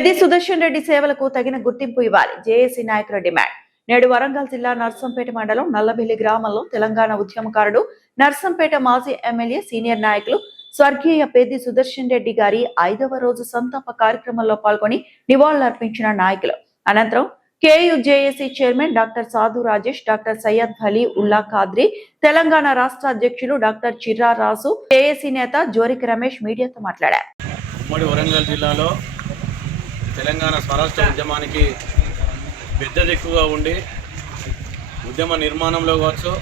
పెద్ది సుదర్శన్ రెడ్డి సేవలకు తగిన గుర్తింపు ఇవ్వాలి జేఏసీ నాయకుల డిమాండ్. నేడు వరంగల్ జిల్లా నర్సంపేట మండలం నల్లబెల్లి గ్రామంలో తెలంగాణ ఉద్యమకారుడు, నర్సంపేట మాజీ ఎమ్మెల్యే, సీనియర్ నాయకులు స్వర్గీయ పెద్ది సుదర్శన్ రెడ్డి గారి 5వ రోజు సంతాప కార్యక్రమంలో పాల్గొని నివాళులర్పించిన నాయకులు. అనంతరం కేయుజేఏసీ చైర్మన్ డాక్టర్ సాధు రాజేష్, డాక్టర్ సయ్యద్ అలీ ఉల్లా ఖాద్రి, తెలంగాణ రాష్ట్ర అధ్యక్షులు డాక్టర్ చిర్రా రాసు, జేఏసీ నేత జోరికి రమేష్ మీడియాతో మాట్లాడారు. వరంగల్ జిల్లాలో తెలంగాణ స్వరాష్ట్ర ఉద్యమానికి పెద్ద దిక్కుగా ఉండి ఉద్యమ నిర్మాణంలో కావచ్చు,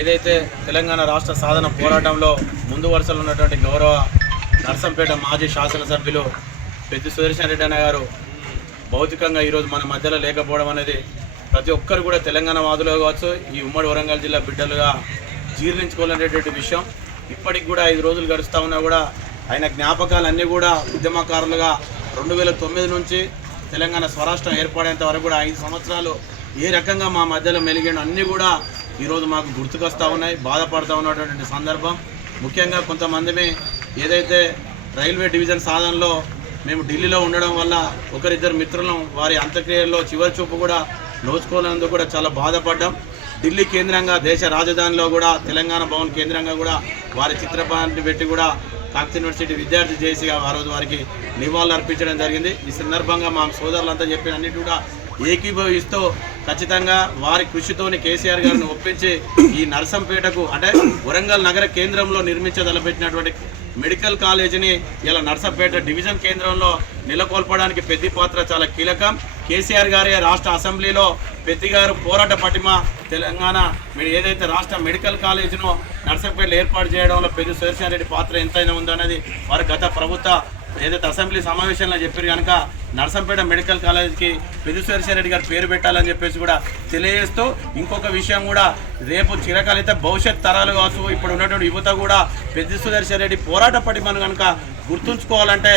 ఏదైతే తెలంగాణ రాష్ట్ర సాధన పోరాటంలో ముందు వరుసలో ఉన్నటువంటి గౌరవ నర్సంపేట మాజీ శాసనసభ్యులు పెద్ది సుదర్శన్ రెడ్డి అన్న గారు భౌతికంగా ఈరోజు మన మధ్యలో లేకపోవడం అనేది ప్రతి ఒక్కరు కూడా తెలంగాణ వాదులు కావచ్చు, ఈ ఉమ్మడి వరంగల్ జిల్లా బిడ్డలుగా జీర్ణించుకోలేనటువంటి విషయం. ఇప్పటికి కూడా 5 రోజులు గడుస్తూ ఉన్నా కూడా ఆయన జ్ఞాపకాలన్నీ కూడా ఉద్యమకారులుగా 2009 నుంచి తెలంగాణ స్వరాష్ట్రం ఏర్పడేంత వరకు కూడా 5 సంవత్సరాలు ఏ రకంగా మా మధ్యలో మెలిగిన అన్నీ కూడా ఈరోజు మాకు గుర్తుకొస్తూ ఉన్నాయి, బాధపడుతూ ఉన్నటువంటి సందర్భం. ముఖ్యంగా కొంతమంది ఏదైతే రైల్వే డివిజన్ సాధనలో మేము ఢిల్లీలో ఉండడం వల్ల ఒకరిద్దరు మిత్రులను వారి అంత్యక్రియల్లో చివరి చూపు కూడా నోచుకోనందుకు కూడా చాలా బాధపడ్డాం. ఢిల్లీ కేంద్రంగా దేశ రాజధానిలో కూడా తెలంగాణ భవన్ కేంద్రంగా కూడా వారి చిత్రపటాన్ని పెట్టి కూడా కాకతీయ యూనివర్సిటీ విద్యార్థి జేసీగా ఆ రోజు వారికి నివాళులు అర్పించడం జరిగింది. ఈ సందర్భంగా మా సోదరులంతా చెప్పిన అన్నిటి కూడా ఏకీభవిస్తూ ఖచ్చితంగా వారి కృషితోని కేసీఆర్ గారిని ఒప్పించి ఈ నర్సంపేటకు అంటే వరంగల్ నగర కేంద్రంలో నిర్మించదలపెట్టినటువంటి మెడికల్ కాలేజీని ఇలా నర్సంపేట డివిజన్ కేంద్రంలో నెలకొల్పడానికి పెద్ది పాత్ర చాలా కీలకం. కేసీఆర్ గారే రాష్ట్ర అసెంబ్లీలో పెద్ది గారు పోరాట పటిమ తెలంగాణ ఏదైతే రాష్ట్ర మెడికల్ కాలేజీను నర్సంపేటలో ఏర్పాటు చేయడంలో పెద్ది సుదర్శన్ రెడ్డి పాత్ర ఎంతైనా ఉందన్నది వారు గత ప్రభుత్వ ఏదైతే అసెంబ్లీ సమావేశంలో చెప్పారు కనుక నర్సంపేట మెడికల్ కాలేజీకి పెద్ది సుదర్శన్ రెడ్డి గారు పేరు పెట్టాలని చెప్పేసి కూడా తెలియజేస్తూ, ఇంకొక విషయం కూడా రేపు చిరకాలిత భవిష్యత్ తరాలు కావచ్చు, ఇప్పుడు ఉన్నటువంటి యువత కూడా పెద్ది సుదర్శన్ రెడ్డి పోరాట పటిమను కనుక గుర్తుంచుకోవాలంటే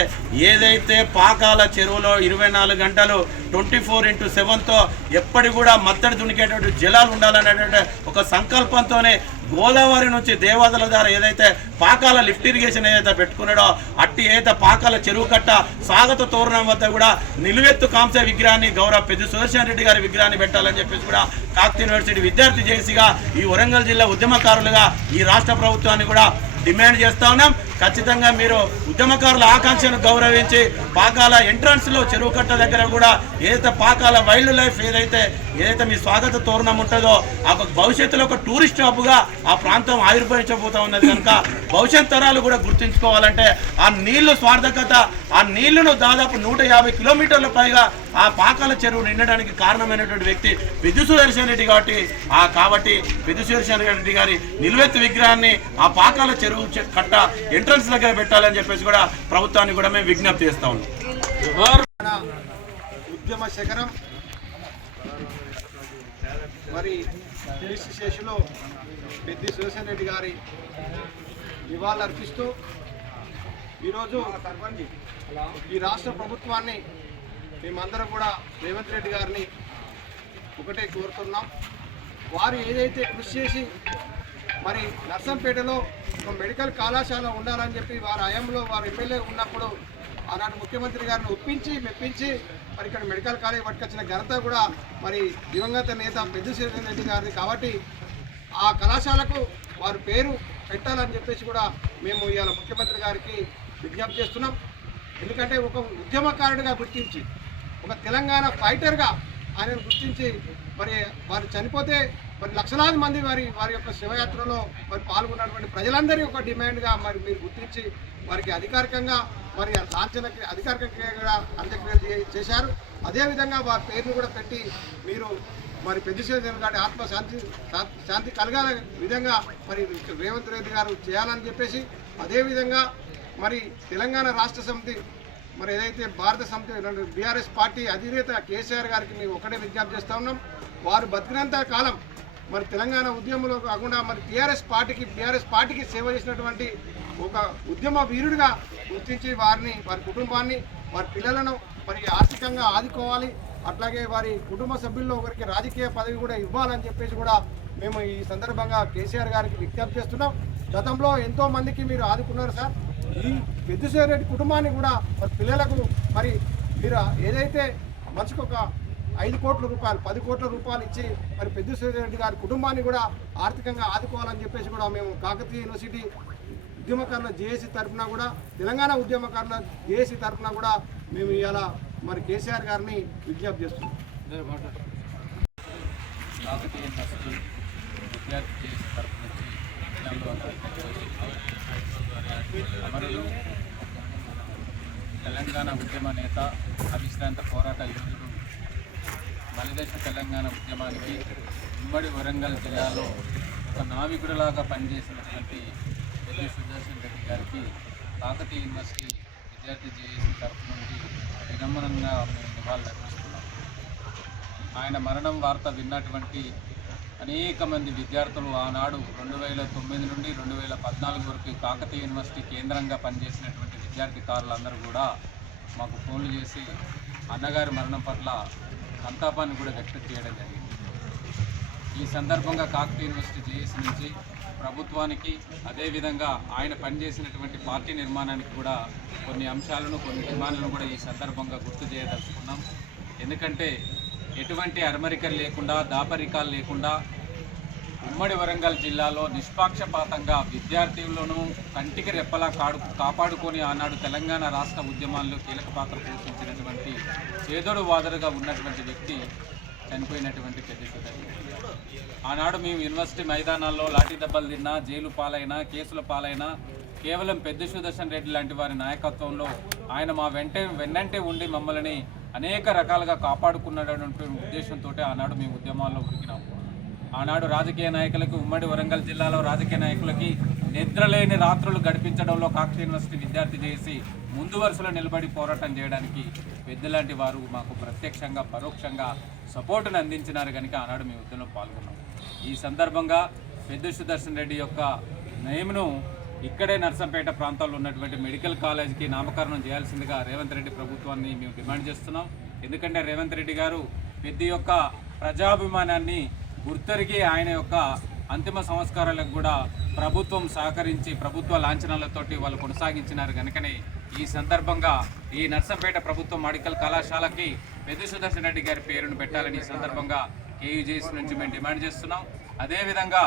ఏదైతే పాకాల చెరువులో 24 గంటలు 24/7తో ఎప్పటి కూడా మత్తడి దునికేటువంటి జలాలు ఉండాలనేటువంటి ఒక సంకల్పంతోనే గోదావరి నుంచి దేవాదుల ద్వారా ఏదైతే పాకాల లిఫ్ట్ ఇరిగేషన్ ఏదైతే పెట్టుకున్నాడో అట్టి ఏదైతే పాకాల చెరువు కట్ట స్వాగత తోరణం వద్ద కూడా నిలువెత్తు కాంస్య విగ్రహాన్ని గౌరవ పెద్ది సుదర్శన్ రెడ్డి గారి విగ్రహాన్ని పెట్టాలని చెప్పేసి కూడా కాకతీయ యూనివర్సిటీ విద్యార్థి జేసీగా ఈ వరంగల్ జిల్లా ఉద్యమకారులుగా ఈ రాష్ట్ర ప్రభుత్వాన్ని కూడా డిమాండ్ చేస్తూ ఉన్నాం. ఖచ్చితంగా మీరు ఉద్యమకారుల ఆకాంక్షను గౌరవించి పాకాల ఎంట్రన్స్లో చెరువు కట్ట దగ్గర కూడా ఏదైతే పాకాల వైల్డ్ లైఫ్ ఏదైతే మీ స్వాగత తోరణం ఉంటుందో ఆ భవిష్యత్తులో ఒక టూరిస్ట్ హబ్గా ఆ ప్రాంతం ఆవిర్భవించబోతూ ఉన్నది కనుక భవిష్యత్ తరాలు కూడా గుర్తుంచుకోవాలంటే ఆ నీళ్లు స్వార్థకత, ఆ నీళ్లను దాదాపు 150 కిలోమీటర్ల పైగా ఆ పాకాల చెరువు నిండడానికి కారణమైనటువంటి వ్యక్తి పెద్ది సుదర్శన్ రెడ్డి కాబట్టి పెద్ది సుదర్శన్ రెడ్డి గారి నిలువెత్తు విగ్రహాన్ని ఆ పాకాల చెరువు కట్ట ఎంట్రన్స్ దగ్గర పెట్టాలని చెప్పేసి కూడా ప్రభుత్వాన్ని కూడా మేము విజ్ఞప్తి చేస్తా ఉన్నాం. ఉద్యమ శిఖరం మరి శేషులో పెద్ది సుదర్శన్ రెడ్డి గారి నివాళులు అర్పిస్తూ ఈరోజు ఈ రాష్ట్ర ప్రభుత్వాన్ని మేమందరం కూడా రేవంత్ రెడ్డి గారిని ఒకటే కోరుతున్నాం. వారు ఏదైతే కృషి చేసి మరి నర్సంపేటలో ఒక మెడికల్ కళాశాల ఉండాలని చెప్పి వారి హయాంలో వారు ఎమ్మెల్యే ఉన్నప్పుడు ఆనాటి ముఖ్యమంత్రి గారిని మెప్పించి మరి ఇక్కడ మెడికల్ కాలేజ్ పట్టుకొచ్చిన ఘనత కూడా మరి దివంగత నేత పెద్ది సుదర్శన్ రెడ్డి గారిది. కాబట్టి ఆ కళాశాలకు వారి పేరు పెట్టాలని చెప్పేసి కూడా మేము ఇవాళ ముఖ్యమంత్రి గారికి విజ్ఞప్తి చేస్తున్నాం. ఎందుకంటే ఒక ఉద్యమకారుడిగా గుర్తించి, ఒక తెలంగాణ ఫైటర్గా ఆయనను గుర్తించి మరి వారు చనిపోతే మరి లక్షలాది మంది వారి యొక్క శివయాత్రలో మరి పాల్గొన్నటువంటి ప్రజలందరి యొక్క డిమాండ్గా మరి మీరు గుర్తించి వారికి అధికారికంగా మరి అధికారికంగా అంత్యక్రియలు చేశారు. అదేవిధంగా వారి పేరును కూడా పెట్టి మీరు మరి పెద్ది సుదర్శన్ గారి శాంతి కలగాల విధంగా మరి రేవంత్ రెడ్డి గారు చేయాలని చెప్పేసి, అదేవిధంగా మరి తెలంగాణ రాష్ట్ర సమితి మరి ఏదైతే భారత సమితి బీఆర్ఎస్ పార్టీ అధినేత కేసీఆర్ గారికి మేము ఒకటే విజ్ఞప్తి చేస్తూ ఉన్నాం. వారు బతికినంత కాలం మరి తెలంగాణ ఉద్యమంలో కాకుండా మరి బీఆర్ఎస్ పార్టీకి సేవ చేసినటువంటి ఒక ఉద్యమ వీరుడిగా గుర్తించి వారి కుటుంబాన్ని, వారి పిల్లలను మరి ఆర్థికంగా ఆదుకోవాలి. అట్లాగే వారి కుటుంబ సభ్యుల్లో ఒకరికి రాజకీయ పదవి కూడా ఇవ్వాలని చెప్పేసి కూడా మేము ఈ సందర్భంగా కేసీఆర్ గారికి విజ్ఞప్తి చేస్తున్నాం. గతంలో ఎంతో మందికి మీరు ఆదుకున్నారు సార్. ఈ పెద్ది సుదర్శన్ రెడ్డి కుటుంబాన్ని కూడా మరి పిల్లలకు మరి మీరు ఏదైతే మనిషికి ఒక 5 కోట్ల రూపాయలు 10 కోట్ల రూపాయలు ఇచ్చి మరి పెద్ద రెడ్డి గారి కుటుంబాన్ని కూడా ఆర్థికంగా ఆదుకోవాలని చెప్పేసి కూడా మేము కాకతీయ యూనివర్సిటీ ఉద్యమకారుల జేఏసీ తరఫున కూడా తెలంగాణ ఉద్యమకారుల జేఏసీ తరఫున కూడా మేము ఇవాళ మరి కేసీఆర్ గారిని విజ్ఞప్తి చేస్తున్నాం. కాకతీయ యూనివర్సిటీ విద్యార్థి జేఏసీ తరఫు నుంచి అమరులు తెలంగాణ ఉద్యమ నేత అవిశ్రాంత పోరాట యోధుడు మలిదశ తెలంగాణ ఉద్యమానికి ఉమ్మడి వరంగల్ జిల్లాలో ఒక నావికుడిలాగా పనిచేసినటువంటి పెద్ది సుదర్శన్ రెడ్డి గారికి కాకతీయ యూనివర్సిటీ విద్యార్థి జేఏసీ తరఫు నుండి వినమ్రంగా మేము నివాళులర్పిస్తున్నాం. ఆయన మరణం వార్త విన్నటువంటి అనేక మంది విద్యార్థులు ఆనాడు 2009 నుండి 2014 వరకు కాకతీయ యూనివర్సిటీ కేంద్రంగా పనిచేసినటువంటి విద్యార్థికారులందరూ కూడా మాకు ఫోన్లు చేసి అన్నగారి మరణం పట్ల సంతాపాన్ని కూడా వ్యక్తం చేయడం జరిగింది. ఈ సందర్భంగా కాకతీయ యూనివర్సిటీ జేఏసీ నుంచి ప్రభుత్వానికి అదేవిధంగా ఆయన పనిచేసినటువంటి పార్టీ నిర్మాణానికి కూడా కొన్ని అంశాలను కొన్ని డిమాండ్లను కూడా ఈ సందర్భంగా గుర్తు చేయదలుచుకున్నాం. ఎందుకంటే ఎటువంటి అరమరికలు లేకుండా దాపరికాలు లేకుండా ఉమ్మడి వరంగల్ జిల్లాలో నిష్పాక్షపాతంగా విద్యార్థులను కంటికి రెప్పలా కాపాడుకొని ఆనాడు తెలంగాణ రాష్ట్ర ఉద్యమాల్లో కీలక పాత్ర పోషించినటువంటి చేదోడు వాదరుగా ఉన్నటువంటి వ్యక్తి చనిపోయినటువంటి పెద్ది సుదర్శన్. ఆనాడు మేము యూనివర్సిటీ మైదానాల్లో లాఠీ దెబ్బలు తిన్నా, జైలు పాలైనా, కేసుల పాలైనా కేవలం పెద్ది సుదర్శన్ రెడ్డి లాంటి వారి నాయకత్వంలో ఆయన మా వెన్నంటే ఉండి మమ్మల్ని అనేక రకాలుగా కాపాడుకున్నటువంటి ఉద్దేశంతో ఆనాడు మేము ఉద్యమాల్లో ఉరికినాము. ఆనాడు రాజకీయ నాయకులకు ఉమ్మడి వరంగల్ జిల్లాలో రాజకీయ నాయకులకి నిద్రలేని రాత్రులు గడిపించడంలో కాకతీయ యూనివర్సిటీ విద్యార్థి చేసి ముందు వరుసలో నిలబడి పోరాటం చేయడానికి పెద్దలాంటి వారు మాకు ప్రత్యక్షంగా పరోక్షంగా సపోర్టును అందించినారు కనుక ఆనాడు మేము ఉద్యమంలో పాల్గొన్నాం. ఈ సందర్భంగా పెద్ది సుదర్శన్ రెడ్డి యొక్క నేమ్ను ఇక్కడే నర్సంపేట ప్రాంతాల్లో ఉన్నటువంటి మెడికల్ కాలేజీకి నామకరణం చేయాల్సిందిగా రేవంత్ రెడ్డి ప్రభుత్వాన్ని మేము డిమాండ్ చేస్తున్నాం. ఎందుకంటే రేవంత్ రెడ్డి గారు పెద్ది యొక్క ప్రజాభిమానాన్ని గుర్తెరిగి ఆయన యొక్క అంతిమ సంస్కారాలకు కూడా ప్రభుత్వం సహకరించి ప్రభుత్వ లాంఛనాలతోటి వాళ్ళు కొనసాగించినారు కనుకనే ఈ సందర్భంగా ఈ నర్సంపేట ప్రభుత్వ మెడికల్ కళాశాలకి పెద్ది సుదర్శన్ రెడ్డి గారి పేరును పెట్టాలని ఈ సందర్భంగా కేయూజేసీ నుంచి మేము డిమాండ్ చేస్తున్నాం. అదేవిధంగా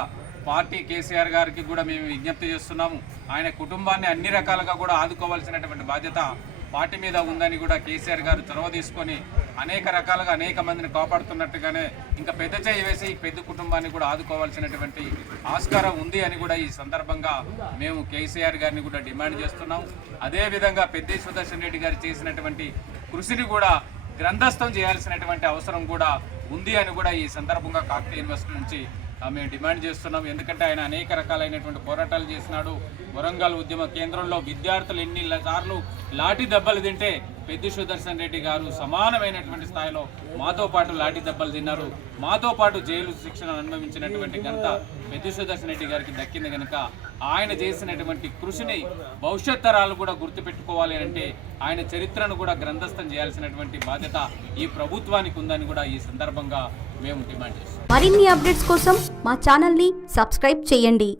పార్టీ కేసీఆర్ గారికి కూడా మేము విజ్ఞప్తి చేస్తున్నాము. ఆయన కుటుంబాన్ని అన్ని రకాలుగా కూడా ఆదుకోవాల్సినటువంటి బాధ్యత పార్టీ మీద ఉందని కూడా కేసీఆర్ గారు చొరవ తీసుకొని అనేక రకాలుగా అనేక మందిని కాపాడుతున్నట్టుగానే ఇంకా పెద్ద చేయి వేసి పెద్ద కుటుంబాన్ని కూడా ఆదుకోవాల్సినటువంటి ఆస్కారం ఉంది అని కూడా ఈ సందర్భంగా మేము కేసీఆర్ గారిని కూడా డిమాండ్ చేస్తున్నాం. అదేవిధంగా పెద్ది సుదర్శన్ రెడ్డి గారు చేసినటువంటి కృషిని కూడా గ్రంథస్థం చేయాల్సినటువంటి అవసరం కూడా ఉంది అని కూడా ఈ సందర్భంగా కాకతీయ యూనివర్సిటీ నుంచి మేము డిమాండ్ చేస్తున్నాం. ఎందుకంటే ఆయన అనేక రకాలైనటువంటి పోరాటాలు చేసినాడు. వరంగల్ ఉద్యమ కేంద్రంలో విద్యార్థులు ఎన్ని సార్లు లాఠీ దెబ్బలు తింటే పెద్ది సుదర్శన్ రెడ్డి గారు సమానమైనటువంటి స్థాయిలో మాతో పాటు లాఠీ దెబ్బలు తిన్నారు. మాతో పాటు జైలు శిక్షణ అనుభవించినటువంటి ఘనత పెద్ది సుదర్శన్ రెడ్డి గారికి దక్కింది కనుక ఆయన చేసినటువంటి కృషిని భవిష్యత్ తరాలు కూడా గుర్తుపెట్టుకోవాలి అంటే ఆయన చరిత్రను కూడా గ్రంథస్థం చేయాల్సినటువంటి బాధ్యత ఈ ప్రభుత్వానికి ఉందని కూడా ఈ సందర్భంగా మేము డిమాండ్ చేస్తాం. మరిన్ని అప్డేట్స్ కోసం మా ఛానల్ని సబ్స్క్రైబ్ చేయండి.